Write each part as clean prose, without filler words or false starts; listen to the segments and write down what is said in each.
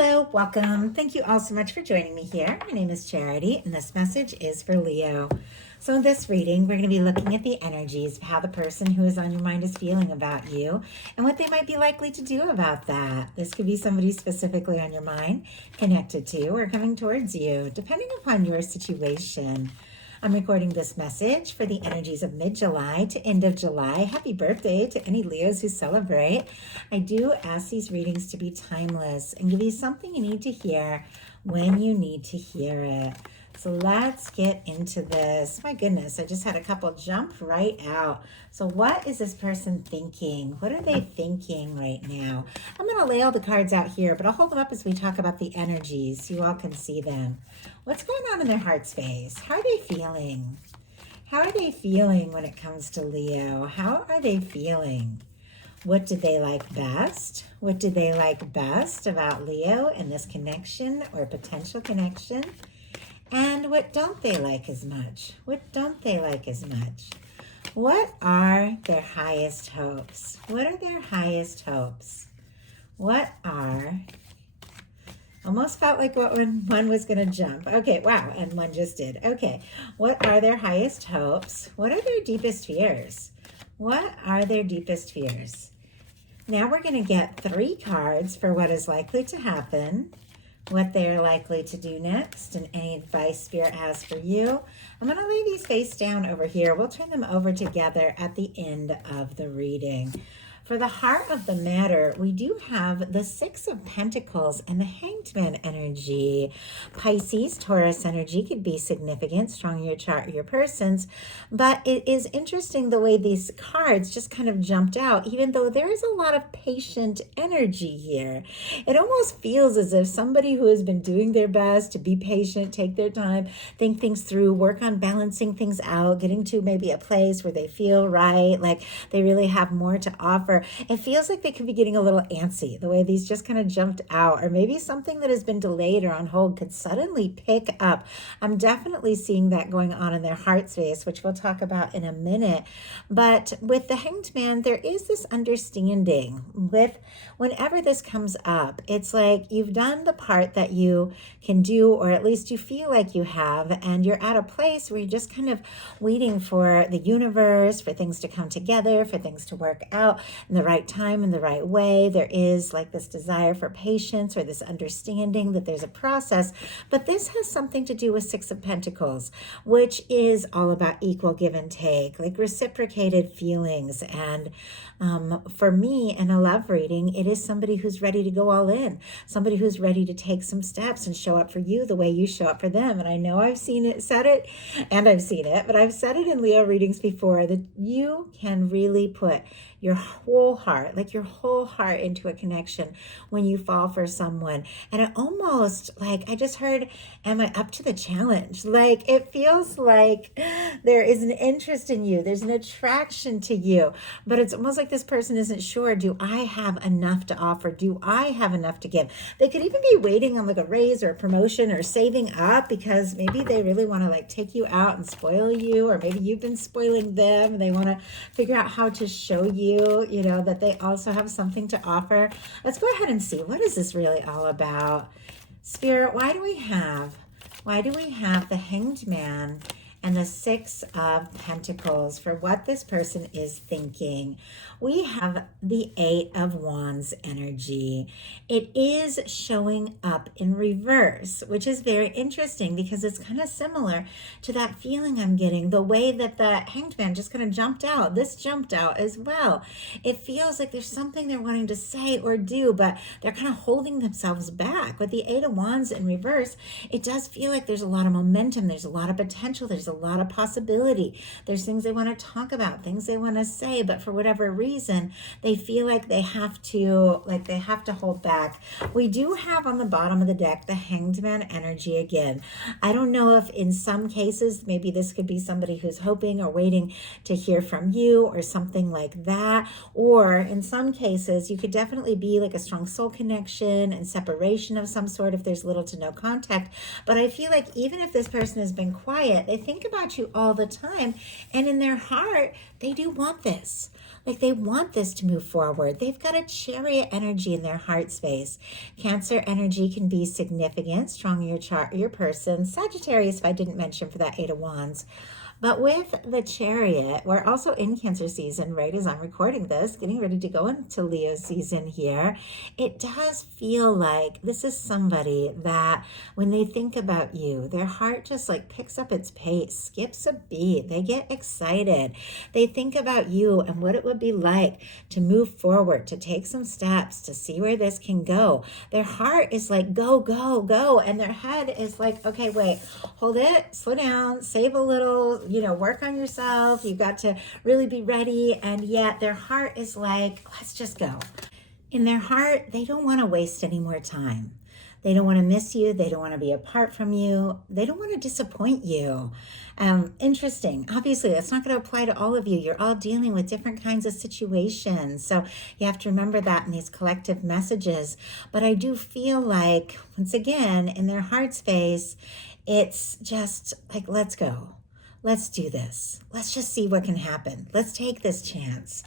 Hello, welcome. Thank you all so much for joining me here. My name is Charity, and this message is for Leo. So in this reading, we're going to be looking at the energies of how the person who is on your mind is feeling about you and what they might be likely to do about that. This could be somebody specifically on your mind, connected to, or coming towards you, depending upon your situation. I'm recording this message for the energies of mid-July to end of July. Happy birthday to any Leos who celebrate. I do ask these readings to be timeless and give you something you need to hear when you need to hear it. So let's get into this. My goodness, I just had a couple jump right out. So what is this person thinking? What are they thinking right now? I'm going to lay all the cards out here, but I'll hold them up as we talk about the energies so you all can see them. What's going on in their heart space? How are they feeling? How are they feeling when it comes to Leo? How are they feeling? What did they like best? What did they like best about Leo and this connection or potential connection? And what don't they like as much? What don't they like as much? What are their highest hopes? What are their highest hopes? What are... Almost felt like when one was going to jump. Okay, wow, and one just did. Okay, what are their highest hopes? What are their deepest fears? What are their deepest fears? Now we're going to get 3 cards for what is likely to happen, what they're likely to do next, and any advice Spirit has for you. I'm going to lay these face down over here. We'll turn them over together at the end of the reading. For the heart of the matter, we do have the 6 of Pentacles and the Hanged Man energy. Pisces, Taurus energy could be significant, strong in your chart or your person's, but it is interesting the way these cards just kind of jumped out, even though there is a lot of patient energy here. It almost feels as if somebody who has been doing their best to be patient, take their time, think things through, work on balancing things out, getting to maybe a place where they feel right, like they really have more to offer. It feels like they could be getting a little antsy, the way these just kind of jumped out, or maybe something that has been delayed or on hold could suddenly pick up. I'm definitely seeing that going on in their heart space, which we'll talk about in a minute. But with the Hanged Man, there is this understanding with whenever this comes up, it's like you've done the part that you can do, or at least you feel like you have, and you're at a place where you're just kind of waiting for the universe, for things to come together, for things to work out in the right time, in the right way. There is like this desire for patience or this understanding that there's a process, but this has something to do with 6 of Pentacles, which is all about equal give and take, like reciprocated feelings. And for me in a love reading, it is somebody who's ready to go all in, somebody who's ready to take some steps and show up for you the way you show up for them. And I know I've said it, but I've said it in Leo readings before, that you can really put your whole heart, like your whole heart into a connection when you fall for someone. And it almost like, I just heard, am I up to the challenge? Like it feels like there is an interest in you. There's an attraction to you, but it's almost like this person isn't sure. Do I have enough to offer? Do I have enough to give? They could even be waiting on like a raise or a promotion or saving up because maybe they really want to like take you out and spoil you, or maybe you've been spoiling them and they want to figure out how to show you, that they also have something to offer. Let's go ahead and see, what is this really all about? Spirit, why do we have the Hanged Man and the 6 of Pentacles for what this person is thinking? We have the 8 of Wands energy. It is showing up in reverse, which is very interesting because it's kind of similar to that feeling I'm getting, the way that the Hanged Man just kind of jumped out. This jumped out as well. It feels like there's something they're wanting to say or do, but they're kind of holding themselves back. With the 8 of Wands in reverse, it does feel like there's a lot of momentum, there's a lot of potential, there's a lot of possibility. There's things they want to talk about, things they want to say, but for whatever reason, they feel like they have to hold back. We do have on the bottom of the deck the Hanged Man energy again. I don't know if in some cases, maybe this could be somebody who's hoping or waiting to hear from you or something like that. Or in some cases, you could definitely be like a strong soul connection and separation of some sort if there's little to no contact. But I feel like even if this person has been quiet, they think about you all the time. And in their heart, they do want this. Like they want this to move forward. They've got a chariot energy in their heart space. Cancer energy can be significant, strong in your chart or your person. Sagittarius, if I didn't mention for that Eight of Wands. But with the chariot, we're also in Cancer season, right as I'm recording this, getting ready to go into Leo season here. It does feel like this is somebody that when they think about you, their heart just like picks up its pace, skips a beat. They get excited. They think about you and what it would be like to move forward, to take some steps, to see where this can go. Their heart is like, go, go, go. And their head is like, okay, wait, hold it, slow down, save a little, work on yourself. You've got to really be ready. And yet their heart is like, let's just go. In their heart, they don't want to waste any more time. They don't want to miss you. They don't want to be apart from you. They don't want to disappoint you. Interesting. Obviously, that's not going to apply to all of you. You're all dealing with different kinds of situations. So you have to remember that in these collective messages. But I do feel like, once again, in their heart space, it's just like, let's go. Let's do this. Let's just see what can happen. Let's take this chance.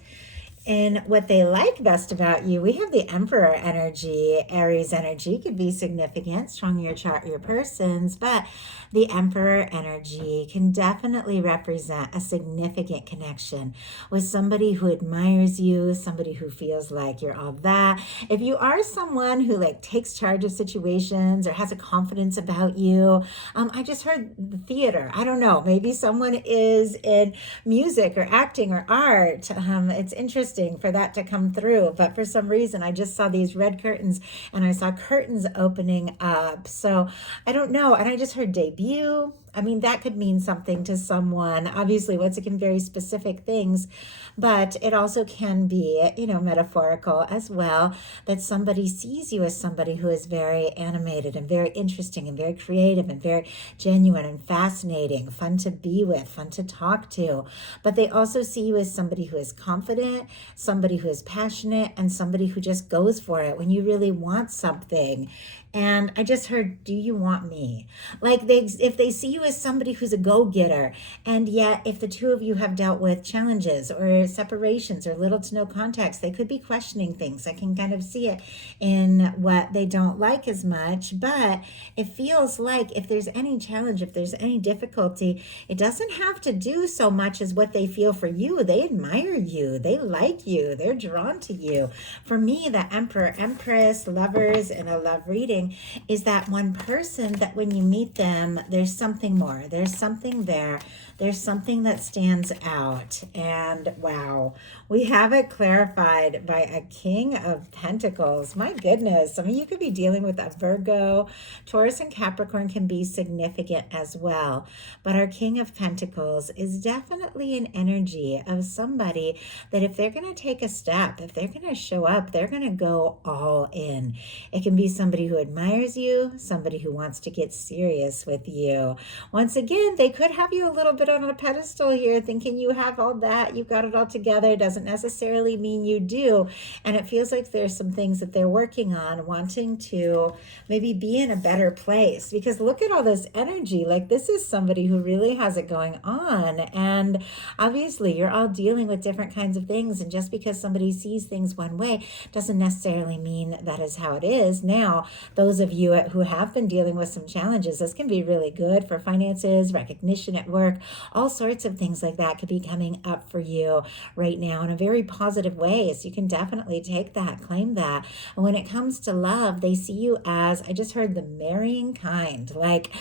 And what they like best about you, we have the Emperor energy. Aries energy could be significant, strong in your chart or your person's, but the Emperor energy can definitely represent a significant connection with somebody who admires you, somebody who feels like you're all that. If you are someone who like takes charge of situations or has a confidence about you, I just heard the theater. I don't know, maybe someone is in music or acting or art. It's interesting for that to come through, but for some reason I just saw these red curtains and I saw curtains opening up, so I don't know. And I just heard debut. I mean, that could mean something to someone. Obviously, once again, very specific things, but it also can be, metaphorical as well, that somebody sees you as somebody who is very animated and very interesting and very creative and very genuine and fascinating, fun to be with, fun to talk to. But they also see you as somebody who is confident, somebody who is passionate, and somebody who just goes for it when you really want something. And I just heard, do you want me? Like if they see you as somebody who's a go-getter, and yet if the two of you have dealt with challenges or separations or little to no contacts, they could be questioning things. I can kind of see it in what they don't like as much, but it feels like if there's any challenge, if there's any difficulty, it doesn't have to do so much as what they feel for you. They admire you. They like you. They're drawn to you. For me, the Emperor, Empress, lovers, and a love reading is that one person that when you meet them, there's something more. There's something there. There's something that stands out. And wow, we have it clarified by a King of Pentacles. My goodness. I mean, you could be dealing with a Virgo. Taurus and Capricorn can be significant as well. But our King of Pentacles is definitely an energy of somebody that if they're going to take a step, if they're going to show up, they're going to go all in. It can be somebody who admires you, somebody who wants to get serious with you. Once again, they could have you a little bit on a pedestal here, thinking you have all that, you've got it all together. Doesn't necessarily mean you do. And it feels like there's some things that they're working on, wanting to maybe be in a better place. Because look at all this energy. Like this is somebody who really has it going on. And obviously you're all dealing with different kinds of things. And just because somebody sees things one way doesn't necessarily mean that is how it is. Now, those of you who have been dealing with some challenges, this can be really good for finances, recognition at work, all sorts of things like that could be coming up for you right now in a very positive way. So you can definitely take that, claim that. And when it comes to love, they see you as, I just heard the marrying kind. Like,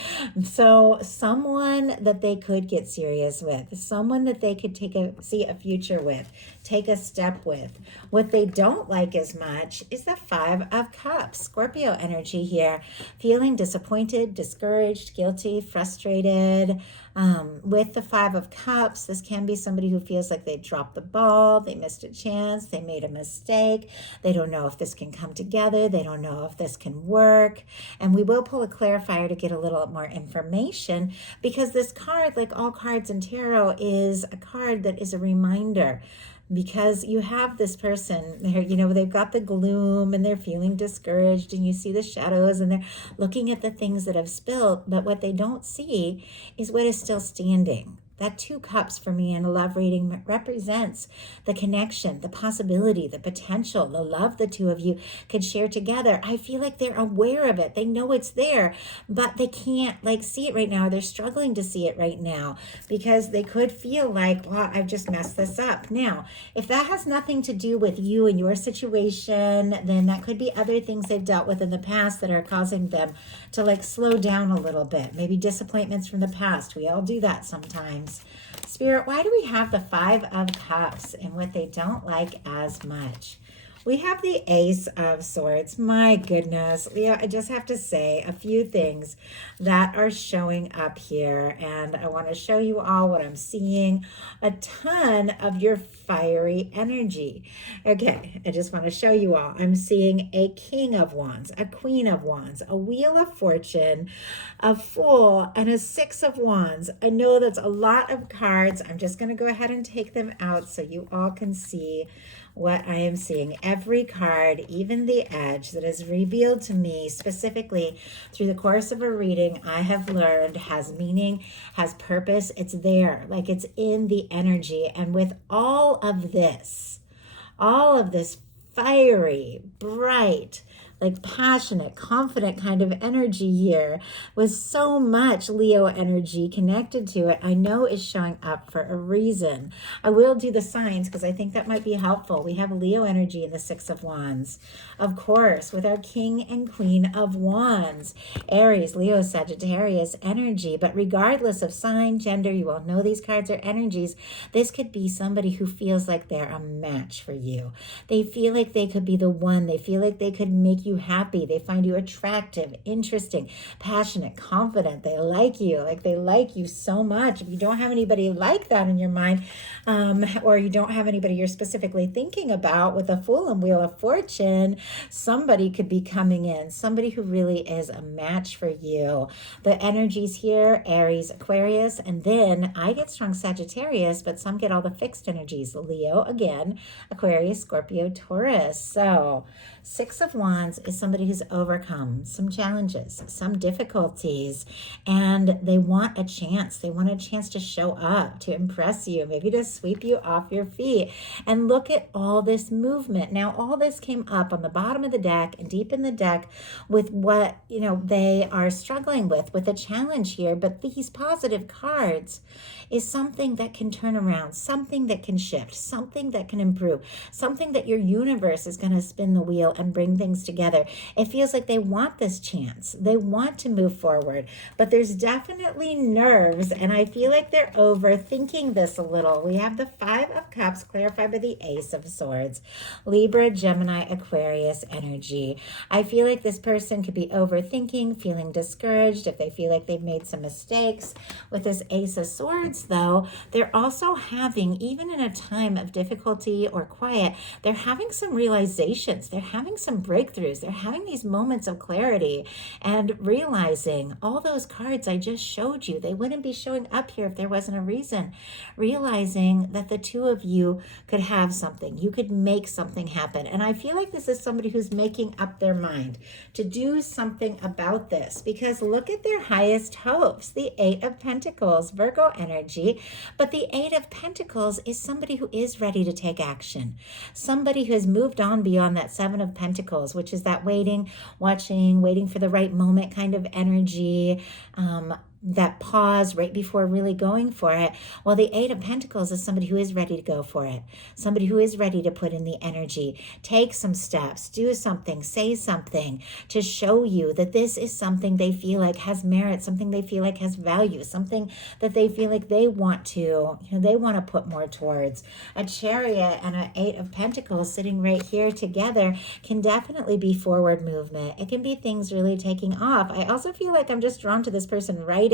so someone that they could get serious with, someone that they could see a future with, take a step with. What they don't like as much is the Five of Cups. Scorpio energy here, feeling disappointed, discouraged, guilty, frustrated. With the Five of Cups, this can be somebody who feels like they dropped the ball, they missed a chance, they made a mistake, they don't know if this can come together, they don't know if this can work. And we will pull a clarifier to get a little more information, because this card, like all cards in tarot, is a card that is a reminder. Because you have this person, they've got the gloom and they're feeling discouraged, and you see the shadows and they're looking at the things that have spilled, but what they don't see is what is still standing. That 2 cups for me in a love reading represents the connection, the possibility, the potential, the love the two of you could share together. I feel like they're aware of it. They know it's there, but they can't like see it right now. They're struggling to see it right now because they could feel like, well, I've just messed this up. Now, if that has nothing to do with you and your situation, then that could be other things they've dealt with in the past that are causing them to like slow down a little bit. Maybe disappointments from the past. We all do that sometimes. Spirit, why do we have the 5 of Cups and what they don't like as much? We have the Ace of Swords. My goodness, Leo, I just have to say a few things that are showing up here. And I want to show you all what I'm seeing. A ton of your fiery energy. Okay, I just want to show you all. I'm seeing a King of Wands, a Queen of Wands, a Wheel of Fortune, a Fool, and a 6 of Wands. I know that's a lot of cards. I'm just going to go ahead and take them out so you all can see what I am seeing. Every card, even the edge that is revealed to me specifically through the course of a reading, I have learned has meaning, has purpose. It's there, like it's in the energy. And with all of this fiery, bright, like passionate, confident kind of energy here with so much Leo energy connected to it, I know is showing up for a reason. I will do the signs because I think that might be helpful. We have Leo energy in the 6 of Wands. Of course, with our King and Queen of Wands, Aries, Leo, Sagittarius energy. But regardless of sign, gender, you all know these cards are energies. This could be somebody who feels like they're a match for you. They feel like they could be the one. They feel like they could make you happy. They find you attractive, interesting, passionate, confident. They like you. Like they like you so much. If you don't have anybody like that in your mind, or you don't have anybody you're specifically thinking about with a Fool and Wheel of Fortune, somebody could be coming in, somebody who really is a match for you. The energies here, Aries, Aquarius, and then I get strong Sagittarius, but some get all the fixed energies. Leo, again, Aquarius, Scorpio, Taurus. So 6 of Wands is somebody who's overcome some challenges, some difficulties, and they want a chance. They want a chance to show up, to impress you, maybe to sweep you off your feet. And look at all this movement. Now, all this came up on the bottom of the deck and deep in the deck with what, they are struggling with a challenge here. But these positive cards is something that can turn around, something that can shift, something that can improve, something that your universe is going to spin the wheel and bring things together. It feels like they want this chance. They want to move forward, but there's definitely nerves, and I feel like they're overthinking this a little. We have the 5 of Cups clarified by the Ace of Swords. Libra, Gemini, Aquarius energy. I feel like this person could be overthinking, feeling discouraged if they feel like they've made some mistakes. With this Ace of Swords, though, they're also having, even in a time of difficulty or quiet, they're having some realizations. They're having some breakthroughs. They're having these moments of clarity and realizing all those cards I just showed you, they wouldn't be showing up here if there wasn't a reason. Realizing that the two of you could have something. You could make something happen. And I feel like this is somebody who's making up their mind to do something about this, because look at their highest hopes. The 8 of Pentacles, Virgo energy. But the 8 of Pentacles is somebody who is ready to take action. Somebody who has moved on beyond that 7 of Pentacles, which is that waiting, watching, waiting for the right moment kind of energy. That pause right before really going for it. Well, the 8 of Pentacles is somebody who is ready to go for it. Somebody who is ready to put in the energy, take some steps, do something, say something to show you that this is something they feel like has merit, something they feel like has value, something that they feel like they want to, they want to put more towards. A Chariot and an 8 of Pentacles sitting right here together can definitely be forward movement. It can be things really taking off. I also feel like I'm just drawn to this person writing.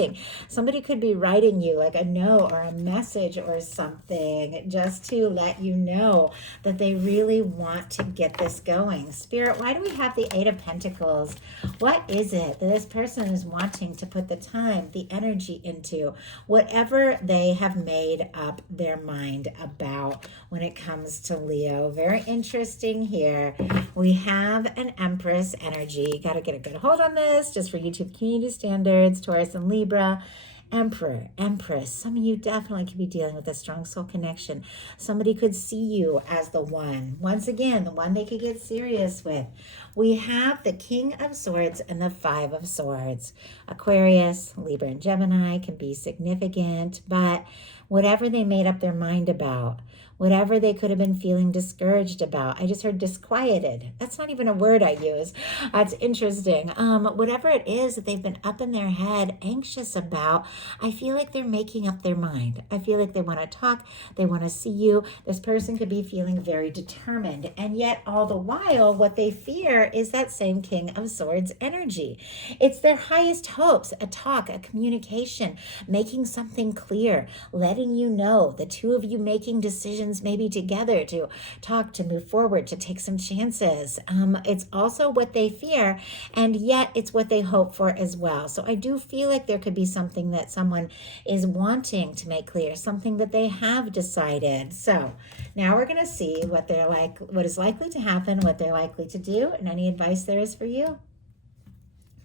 Somebody could be writing you like a note or a message or something just to let you know that they really want to get this going. Spirit, why do we have the 8 of Pentacles? What is it that this person is wanting to put the time, the energy into? Whatever they have made up their mind about when it comes to Leo. Very interesting here. We have an Empress energy. Got to get a good hold on this just for YouTube community standards, Taurus and Libra. Emperor, Empress. Some of you definitely could be dealing with a strong soul connection. Somebody could see you as the one. Once again, the one they could get serious with. We have the King of Swords and the Five of Swords. Aquarius, Libra, and Gemini can be significant, but whatever they made up their mind about, whatever they could have been feeling discouraged about. I just heard disquieted. That's not even a word I use. That's interesting. Whatever it is that they've been up in their head, anxious about, I feel like they're making up their mind. I feel like they want to talk. They want to see you. This person could be feeling very determined. And yet all the while, what they fear is that same King of Swords energy. It's their highest hopes, a talk, a communication, making something clear, letting you know, the two of you making decisions maybe together to talk, to move forward, to take some chances. It's also what they fear, and yet it's what they hope for as well. So I do feel like there could be something that someone is wanting to make clear, something that they have decided. So now we're going to see what they're like, what is likely to happen, what they're likely to do, and any advice there is for you.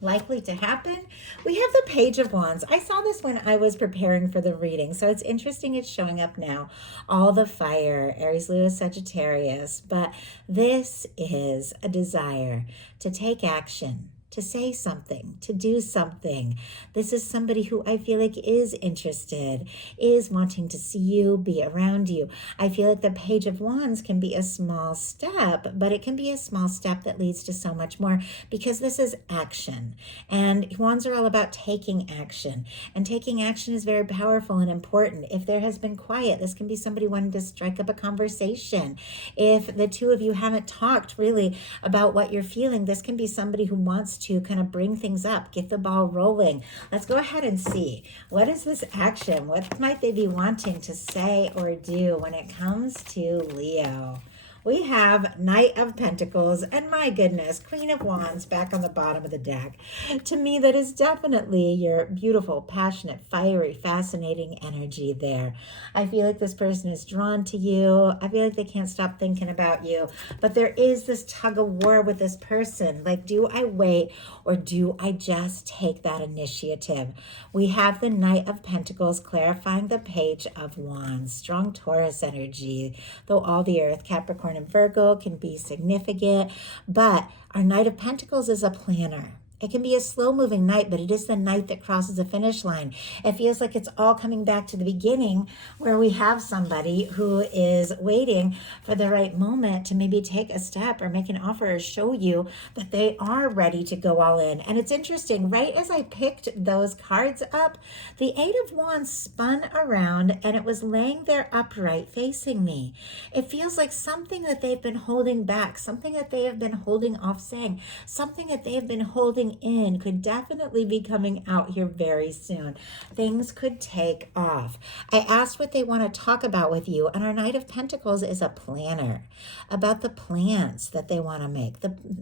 Likely to happen. We have the Page of Wands. I saw this when I was preparing for the reading, so it's interesting it's showing up now. All the fire, Aries, Leo, Sagittarius, but this is a desire to take action, to say something, to do something. This is somebody who I feel like is interested, is wanting to see you, be around you. I feel like the Page of Wands can be a small step, but it can be a small step that leads to so much more, because this is action. And Wands are all about taking action. And taking action is very powerful and important. If there has been quiet, this can be somebody wanting to strike up a conversation. If the two of you haven't talked really about what you're feeling, this can be somebody who wants to kind of bring things up, get the ball rolling. Let's go ahead and see. What is this action? What might they be wanting to say or do when it comes to Leo? We have Knight of Pentacles and, my goodness, Queen of Wands back on the bottom of the deck. To me, that is definitely your beautiful, passionate, fiery, fascinating energy there. I feel like this person is drawn to you. I feel like they can't stop thinking about you. But there is this tug of war with this person. Like, do I wait or do I just take that initiative? We have the Knight of Pentacles clarifying the Page of Wands. Strong Taurus energy, though all the earth, Capricorn, and Virgo can be significant, but our Knight of Pentacles is a planner. It can be a slow-moving knight, but it is the knight that crosses the finish line. It feels like it's all coming back to the beginning, where we have somebody who is waiting for the right moment to maybe take a step or make an offer or show you that they are ready to go all in. And it's interesting, right as I picked those cards up, the Eight of Wands spun around and it was laying there upright facing me. It feels like something that they've been holding back, something that they have been holding off saying, something that they have been holding in could definitely be coming out here very soon. Things could take off. I asked what they want to talk about with you, and our Knight of Pentacles is a planner about the plans that they want to make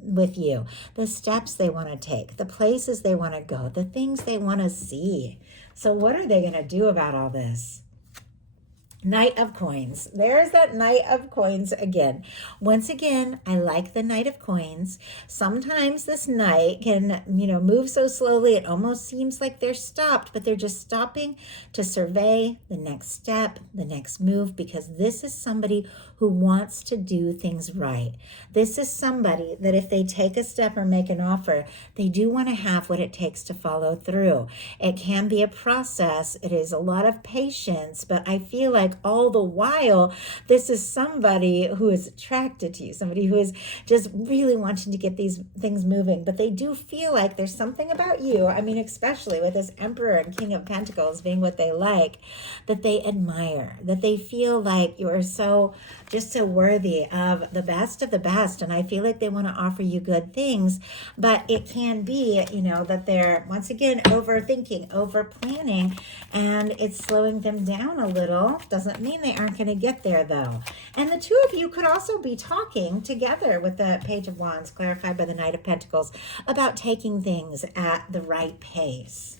with you, the steps they want to take, the places they want to go, the things they want to see. So what are they going to do about all this? Knight of Coins. There's that Knight of Coins again. Once again, I like the Knight of Coins. Sometimes this Knight can, move so slowly it almost seems like they're stopped, but they're just stopping to survey the next step, the next move, because this is somebody who wants to do things right. This is somebody that if they take a step or make an offer, they do want to have what it takes to follow through. It can be a process. It is a lot of patience, but I feel like all the while, this is somebody who is attracted to you, somebody who is just really wanting to get these things moving. But they do feel like there's something about you, especially with this Emperor and King of Pentacles being what they like, that they admire, that they feel like you are so worthy of the best of the best. And I feel like they want to offer you good things, but it can be, that they're, once again, overthinking, over planning, and it's slowing them down a little. Doesn't mean they aren't going to get there, though. And the two of you could also be talking together with the Page of Wands, clarified by the Knight of Pentacles, about taking things at the right pace.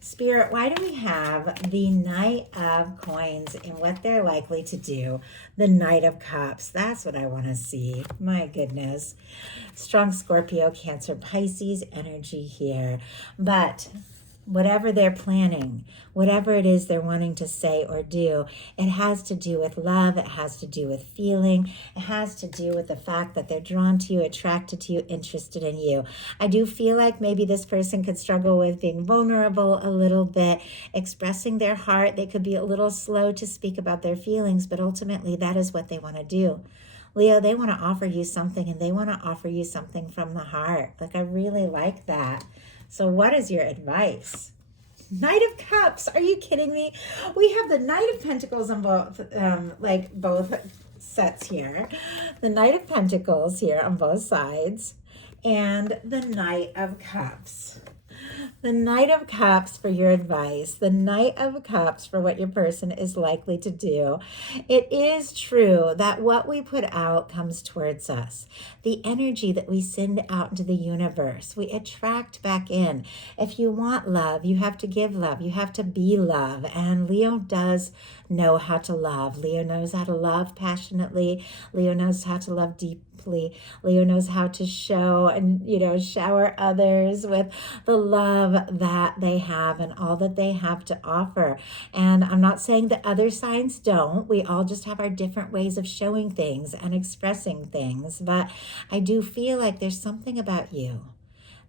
Spirit, why do we have the Knight of Coins and what they're likely to do? The Knight of Cups. That's what I want to see. My goodness. Strong Scorpio, Cancer, Pisces energy here. But whatever they're planning, whatever it is they're wanting to say or do, it has to do with love. It has to do with feeling. It has to do with the fact that they're drawn to you, attracted to you, interested in you. I do feel like maybe this person could struggle with being vulnerable a little bit, expressing their heart. They could be a little slow to speak about their feelings, but ultimately that is what they want to do. Leo, they want to offer you something, and they want to offer you something from the heart. Like, I really like that. So what is your advice? Knight of Cups. Are you kidding me? We have the Knight of Pentacles on both sets here. The Knight of Pentacles here on both sides. And the Knight of Cups. The Knight of Cups for your advice. The Knight of Cups for what your person is likely to do. It is true that what we put out comes towards us. The energy that we send out into the universe, we attract back in. If you want love, you have to give love. You have to be love. And Leo does know how to love. Leo knows how to love passionately. Leo knows how to love deeply. Leo knows how to show and, shower others with the love that they have and all that they have to offer. And I'm not saying that other signs don't. We all just have our different ways of showing things and expressing things. But I do feel like there's something about you.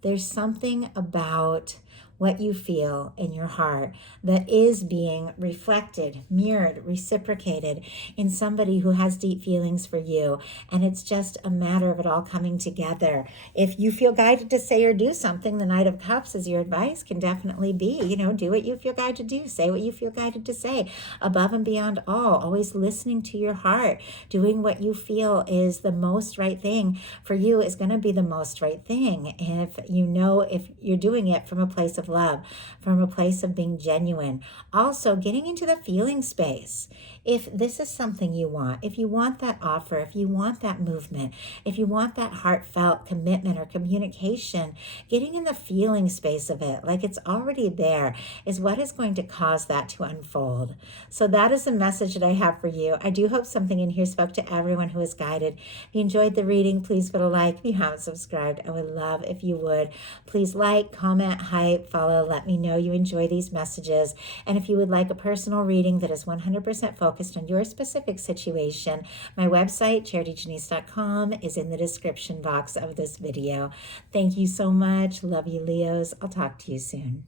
There's something about what you feel in your heart that is being reflected, mirrored, reciprocated in somebody who has deep feelings for you. And it's just a matter of it all coming together. If you feel guided to say or do something, the Knight of Cups as your advice can definitely be, do what you feel guided to do. Say what you feel guided to say. Above and beyond all, always listening to your heart. Doing what you feel is the most right thing for you is going to be the most right thing. And if you're doing it from a place of love, from a place of being genuine. Also, getting into the feeling space. If this is something you want, if you want that offer, if you want that movement, if you want that heartfelt commitment or communication, getting in the feeling space of it, like it's already there, is what is going to cause that to unfold. So that is the message that I have for you. I do hope something in here spoke to everyone who is guided. If you enjoyed the reading, please put a like. If you haven't subscribed, I would love if you would. Please like, comment, hype, follow. Let me know you enjoy these messages. And if you would like a personal reading that is 100% focused on your specific situation, my website, charityjanice.com, is in the description box of this video. Thank you so much. Love you, Leos. I'll talk to you soon.